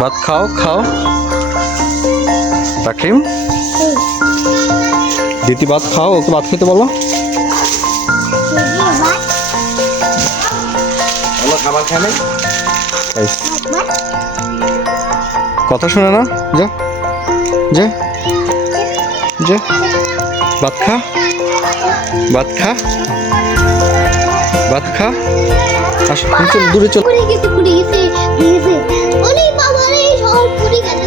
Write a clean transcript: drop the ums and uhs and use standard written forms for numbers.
ভাত খাও খাও। রাখিম দিদি ভাত খাও, ওকে ভাত খেতে বলো। খাবার খাবে কথা শুনে না, যা যা যা ভাত খা, ভাত খা, ভাত খা। আসো চল, দূরে চল। পুড়ে গেছে পুড়ে গেছে পুড়ে গেছে। ওরে বাবা রে, সব পুড়ে গেছে।